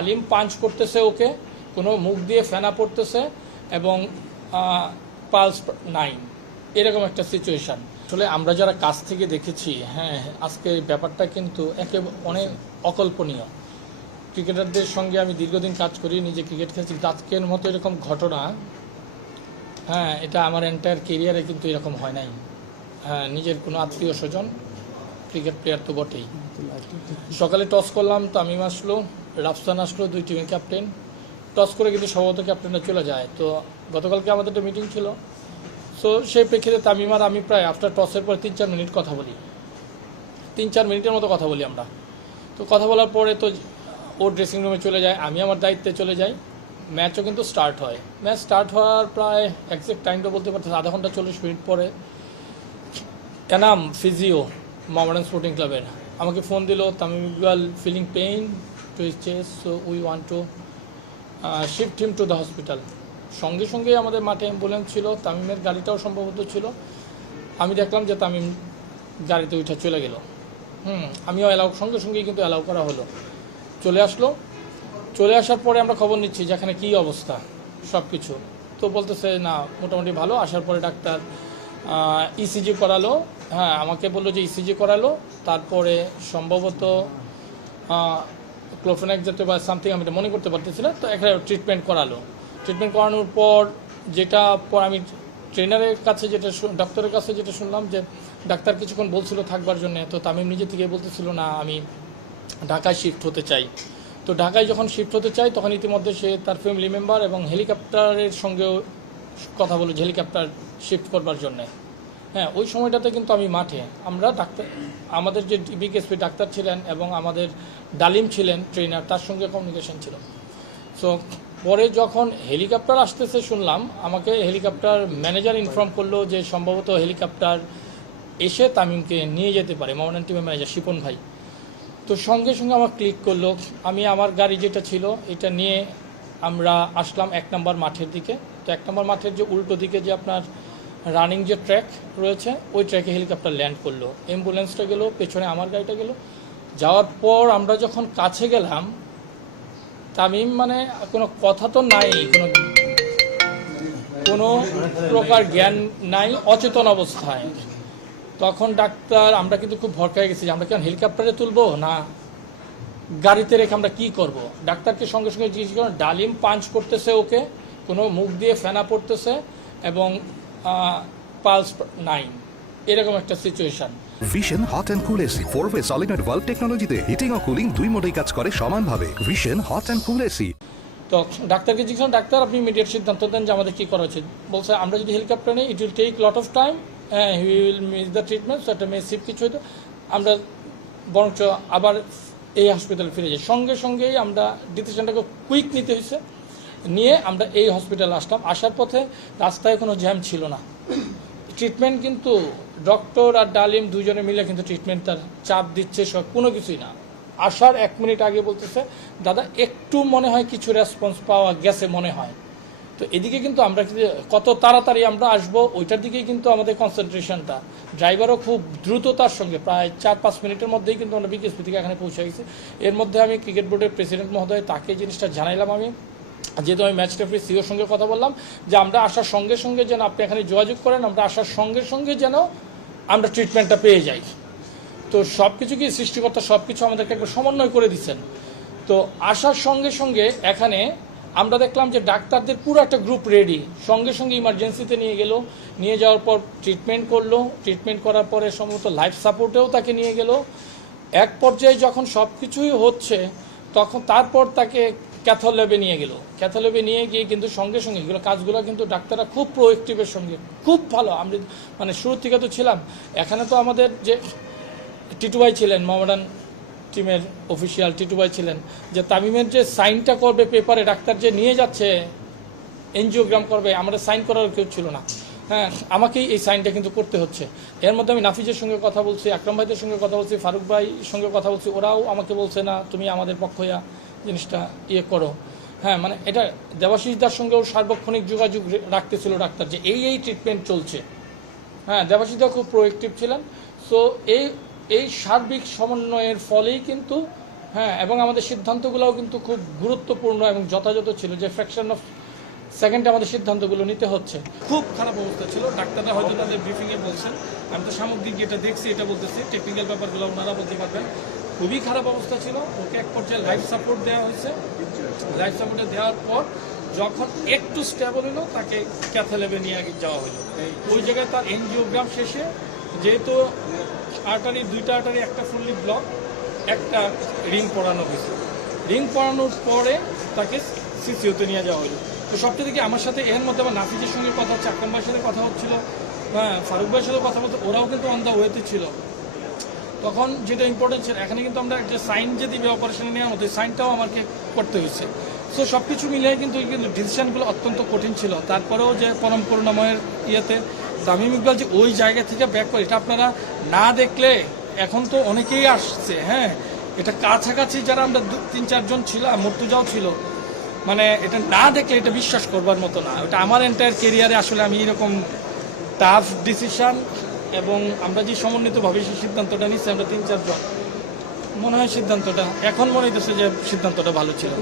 তালিম পাঞ্চ করতেছে ওকে, কোনো মুখ দিয়ে ফেনা পড়তেছে এবং পালস নাই, এরকম একটা সিচুয়েশান। আসলে আমরা যারা কাছ থেকে দেখেছি, হ্যাঁ, আজকে ব্যাপারটা কিন্তু অনেক অকল্পনীয়। ক্রিকেটারদের সঙ্গে আমি দীর্ঘদিন কাজ করি, নিজে ক্রিকেট খেলছি, আজকের মতো এরকম ঘটনা, হ্যাঁ, এটা আমার এন্টায়ার কেরিয়ারে কিন্তু এরকম হয় নাই। হ্যাঁ, নিজের কোনো আত্মীয় স্বজন ক্রিকেট প্লেয়ার তো বটেই। সকালে টস করলাম, তামিম আসলো, রাফসান আসলো, দুই টিমের ক্যাপ্টেন। টস করে কিন্তু সম্ভবত ক্যাপ্টেনরা চলে যায়। তো গতকালকে আমাদের একটা মিটিং ছিল, সো সেই প্রেক্ষিতে তামিম আর আমি প্রায় আফটার টসের পর 3-4 মিনিট কথা বলি, 3-4 মিনিটের মতো কথা বলি আমরা। তো কথা বলার পরে তো ও ড্রেসিং রুমে চলে যায়, আমি আমার দায়িত্বে চলে যাই। ম্যাচও কিন্তু স্টার্ট হয়। ম্যাচ স্টার্ট হওয়ার প্রায় এক্সাক্ট টাইমটা বলতে পারতেছে আধা ঘন্টা 40 মিনিট পরে এনাম ফিজিও মোহামেডান স্পোর্টিং ক্লাবের আমাকে ফোন দিল, Tamim Iqbal feeling pain to his chest, so we want to shift him to the hospital. সঙ্গে সঙ্গেই আমাদের মাঠে অ্যাম্বুলেন্স ছিল, তামিমের গাড়িটাও সম্ভবত ছিল। আমি দেখলাম যে তামিম গাড়িতে উঠে চলে গেল। আমিও সঙ্গে সঙ্গেই কিন্তু অ্যালাউ করা হলো, চলে আসলো। চলে আসার পরে আমরা খবর নিচ্ছি যেখানে কী অবস্থা সব কিছু। তো বলতেছে না, মোটামুটি ভালো। আসার পরে ডাক্তার ইসিজি করালো, হ্যাঁ, আমাকে বললো যে ইসিজি করালো, তারপরে সম্ভবত ক্লোফেনাক জাতীয় বা সামথিং, আমি এটা মনে করতে পারতেছি না। তো একটা ট্রিটমেন্ট করালো। ট্রিটমেন্ট করানোর পর যেটা আমি ট্রেনারের কাছে ডক্টরের কাছে যেটা শুনলাম যে ডাক্তার কিছুক্ষণ বলছিল থাকবার জন্য। তো তামিম নিজে থেকে বলতেছিল না, আমি ঢাকায় শিফট হতে চাই। তো ঢাকায় যখন শিফট হতে চাই তখন ইতিমধ্যে সে তার ফ্যামিলি মেম্বার এবং হেলিকপ্টারের সঙ্গেও কথা বলে হেলিকপ্টার শিফট করবার জন্যে। হ্যাঁ, ওই সময়টাতে কিন্তু আমি মাঠে, আমরা ডাক্তার, আমাদের যে বিকেএসপি ডাক্তার ছিলেন এবং আমাদের ডালিম ছিলেন ট্রেনার, তার সঙ্গে কমিউনিকেশন ছিল। সো পরে যখন হেলিকপ্টার আসতেছে শুনলাম, আমাকে হেলিকপ্টার ম্যানেজার ইনফর্ম করলো যে সম্ভবত হেলিকপ্টার এসে তামিমকে নিয়ে যেতে পারে, মোহামেডান টিমের ম্যানেজার শিপন ভাই। তো সঙ্গে সঙ্গে আমার ক্লিক করলো, আমি আমার গাড়ি যেটা ছিল এটা নিয়ে আমরা আসলাম 1 নম্বর মাঠের দিকে। তো 1 নম্বর মাঠের যে উল্টো দিকে যে আপনার রানিং যে ট্র্যাক রয়েছে, ওই ট্র্যাকে হেলিকপ্টার ল্যান্ড করলো, অ্যাম্বুলেন্সটা গেলো, পেছনে আমার গাড়িটা গেলো। যাওয়ার পর আমরা যখন কাছে গেলাম, তামিম মানে কোনো কথা তো নাই, কোনো প্রকার জ্ঞান নাই, অচেতন অবস্থায়। তখন ডাক্তার, আমরা কিন্তু খুব ভরকায় গেছি যে আমরা কেন হেলিকপ্টারে তুলবো না গাড়িতে রেখে আমরা কী করব। ডাক্তারকে সঙ্গে সঙ্গে জিজ্ঞেস করেন, ডালিম পাঞ্চ করতেছে ওকে, কোনো মুখ দিয়ে ফেনা পড়তেছে এবং পালস নাই, এরকম একটা situation. Vision hot and cool AC 4-way solenoid valve টেকনোলজিতে হিটিং ও কুলিং দুই মোডেই কাজ করে সমানভাবে। Vision hot and cool AC. তো ডাক্তারকে জিজ্ঞেস করেন, ডাক্তার আপনি ইমিডিয়েট সিদ্ধান্ত দেন যে আমাদের কী করা উচিত। বলছে আমরা যদি হেলিকপ্টার নিই, it will take lot of time, he will miss the treatment, সেটা মেসিভ কিছু হতো, আমরা বরঞ্চ আবার এই হসপিটালে ফিরে যাই। সঙ্গে সঙ্গেই আমরা ডিসিশনটাকে কুইক নিতে হয়েছে, নিয়ে আমরা এই হসপিটালে আসলাম। আসার পথে রাস্তায় কোনো জ্যাম ছিল না। ট্রিটমেন্ট কিন্তু ডক্টর আর ডালিম দুজনে মিলে কিন্তু ট্রিটমেন্ট তার চাপ দিচ্ছে, সব কোনো কিছুই না। আসার 1 মিনিট আগে বলতেছে, দাদা একটু মনে হয় কিছু রেসপন্স পাওয়া গেছে মনে হয়। তো এদিকে কিন্তু আমরা কত তাড়াতাড়ি আমরা আসবো ওইটার দিকেই কিন্তু আমাদের কনসেন্ট্রেশনটা। ড্রাইভারও খুব দ্রুততার সঙ্গে প্রায় 4-5 মিনিটের মধ্যেই কিন্তু আমরা বিকেএসপি থেকে এখানে পৌঁছে গেছি। এর মধ্যে আমি ক্রিকেট বোর্ডের প্রেসিডেন্ট মহোদয়, তাকে জিনিসটা জানাইলাম। আমি যেহেতু আমি ম্যাচ রেফারি সিওর সঙ্গে কথা বললাম যে আমরা আসার সঙ্গে সঙ্গে যেন আপনি এখানে যোগাযোগ করেন, আমরা আসার সঙ্গে সঙ্গে যেন আমরা ট্রিটমেন্টটা পেয়ে যাই। তো সব কিছু কি সৃষ্টিকর্তা সব কিছু আমাদেরকে একবার সমন্বয় করে দিচ্ছেন। তো আসার সঙ্গে সঙ্গে এখানে আমরা দেখলাম যে ডাক্তারদের পুরো একটা গ্রুপ রেডি, সঙ্গে সঙ্গে ইমার্জেন্সিতে নিয়ে গেল। নিয়ে যাওয়ার পর ট্রিটমেন্ট করলো, ট্রিটমেন্ট করার পরে সম্ভবত লাইফ সাপোর্টেও তাকে নিয়ে গেল। এক পর্যায়ে যখন সব কিছুই হচ্ছে তখন তারপর তাকে ক্যাথল ল্যাবে নিয়ে গেল। ক্যাথল ল্যাবে নিয়ে গিয়ে কিন্তু সঙ্গে সঙ্গে এগুলো কাজগুলো কিন্তু ডাক্তাররা খুব প্রোয়েক্টিভের সঙ্গে, খুব ভালো। আমরা মানে শুরুর থেকে তো ছিলাম, এখানে তো আমাদের যে টিটু ভাই ছিলেন, মোহামেডান টিমের অফিসিয়াল টিটু ভাই ছিলেন, যে তামিমের যে সাইনটা করবে পেপারে, ডাক্তার যে নিয়ে যাচ্ছে এনজিওগ্রাম করবে, আমাদের সাইন করার কেউ ছিল না। হ্যাঁ, আমাকেই এই সাইনটা কিন্তু করতে হচ্ছে। এর মধ্যে আমি নাফিজের সঙ্গে কথা বলছি, আকরাম ভাইদের সঙ্গে কথা বলছি, ফারুক ভাইয়ের সঙ্গে কথা বলছি, ওরাও আমাকে বলছে না তুমি আমাদের পক্ষয়া জিনিসটা করো। হ্যাঁ, মানে এটা দেবাশিসদার সঙ্গেও সার্বক্ষণিক যোগাযোগ রাখতেছিল ডাক্তার যে এই ট্রিটমেন্ট চলছে। হ্যাঁ, দেবাশিসদা খুব প্রোয়েক্টিভ ছিলেন। সো এই সার্বিক সমন্বয়ের ফলেই কিন্তু হ্যাঁ, এবং আমাদের সিদ্ধান্তগুলোও কিন্তু খুব গুরুত্বপূর্ণ এবং যথাযথ ছিল, যে ফ্র্যাকশন অফ সেকেন্ডে আমাদের সিদ্ধান্তগুলো নিতে হচ্ছে। খুব খারাপ অবস্থা ছিল, ডাক্তাররা হয়তো তাদের ব্রিফিংয়ে বলছেন, আমি তো সামগ্রিক যেটা দেখছি এটা বলতেছি, টেকনিক্যাল ব্যাপারগুলো ওনারা বলতে পারবেন। খুবই খারাপ অবস্থা ছিল, ওকে এক পর্যায়ে লাইফ সাপোর্ট দেওয়া হয়েছে। লাইফ সাপোর্টে দেওয়ার পর যখন একটু স্টেবল হলো তাকে ক্যাথেলেবে নিয়ে যাওয়া হলো। ওই জায়গায় তার এনজিওগ্রাম শেষে, যেহেতু আর্টারি, দুইটা আর্টারি, একটা ফুললি ব্লক, একটা রিং পরানো হয়েছে। রিং পরানোর পরে তাকে সিসিওতে নিয়ে যাওয়া হলো। তো সবচেয়ে দেখি আমার সাথে এর মধ্যে আমার নাফিজের সঙ্গে কথা হচ্ছে, আকরাম ভাইয়ের সাথে কথা হচ্ছিল, হ্যাঁ ফারুক ভাইয়ের সাথে কথা বলতে, ওরাও কিন্তু অন দ্য ওয়েতে ছিল। তখন যেটা ইম্পর্টেন্ট ছিল, এখানে কিন্তু আমরা একটা সাইন যে দিবে অপারেশনে নেওয়ার মতো, সাইনটাও আমাকে করতে হয়েছে। সো সব কিছু মিলিয়ে কিন্তু ডিসিশনগুলো অত্যন্ত কঠিন ছিল। তারপরেও যে পরম করুণাময়ের ইয়েতে তামিম ইকবাল যে ওই জায়গা থেকে ব্যাক করে, এটা আপনারা না দেখলে, এখন তো অনেকেই আসছে, হ্যাঁ এটা কাছাকাছি যারা আমরা 3-4 জন ছিলাম, মর্তুজাও ছিল, মানে এটা না দেখলে এটা বিশ্বাস করবার মতো না। এটা আমার এন্টায়ার কেরিয়ারে আসলে আমি এরকম টাফ ডিসিশন, এবং আমরা যে সমন্বিতভাবে সেই সিদ্ধান্তটা নিচ্ছি আমরা 3-4 জন, মনে হয় সিদ্ধান্তটা এখন মনে হইতেছে যে সিদ্ধান্তটা ভালো ছিল।